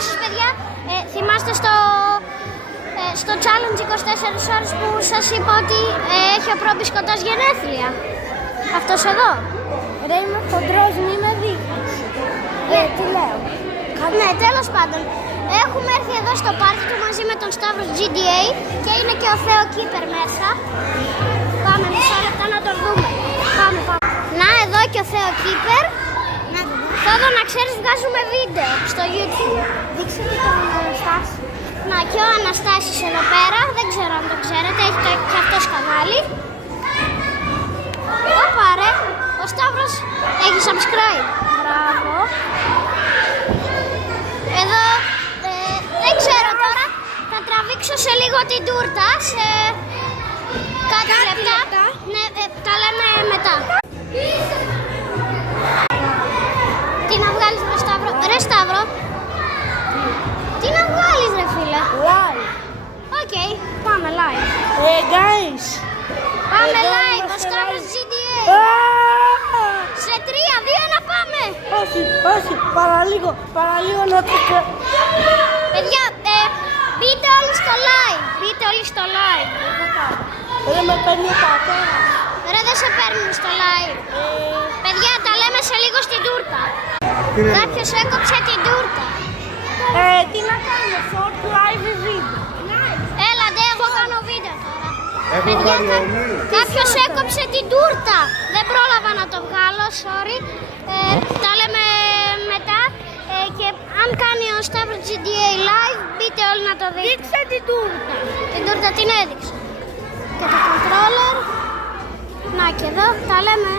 Γεια σας παιδιά, θυμάστε στο challenge 24 ώρες που σας είπα ότι έχει ο Πρόμπης Κοτάς γενέθλια. Αυτός εδώ. Ρε είμαι χοντρός, μη με δείχνεις. Τι λέω. Ναι, τέλος πάντων. Έχουμε έρθει εδώ στο πάρτι του μαζί με τον Σταύρο GTA και είναι και ο Θέο Κίπερ μέσα. Πάμε μισό λεπτό να τον δούμε. Πάμε. Να, εδώ και ο Θέο Κίπερ. Θόδο, να ξέρεις, βγάζουμε βίντεο στο YouTube. Δείξε και τον Αναστάση. Να, και ο Αναστάσης εδώ πέρα, δεν ξέρω αν το ξέρετε, έχει και αυτός κανάλι. Ωπα ρε, ο Σταύρος έχει subscribe. Μπράβο. Εδώ, δεν ξέρω τώρα, θα τραβήξω σε λίγο την τούρτα, σε κάτι λεπτά. Ναι, τα λέμε μετά. Τι να βγάλεις ρε Σταύρο, ρε Σταύρο. Τι να βγάλεις ρε φίλε. Live. Οκ, πάμε live. Guys. Πάμε live, ο Σταύρος GTA. Σε 3, 2, να πάμε. Όχι, παραλίγο να το κάνω. Παιδιά, μπείτε όλοι στο live. Μπείτε όλοι στο live. Ρε με παίρνει πατέρα. Ρε δεν σε παίρνουν στο live. Παιδιά, τα λέμε σε λίγο στην τούρτα. Κάποιος έκοψε την τούρτα. Τι να κάνω, short live βίντεο. Έλα ντε, εγώ κάνω βίντεο τώρα. Έχω Παιδιά, πάρει όλοι. κάποιος έκοψε την τούρτα. Δεν πρόλαβα να το βγάλω, sorry. Τα λέμε μετά. Και αν κάνει ο Σταύρος GTA live, μπείτε όλοι να το δείτε. Δείξε την τούρτα. Την τούρτα την έδειξα. Και το controller. Να και εδώ, τα λέμε.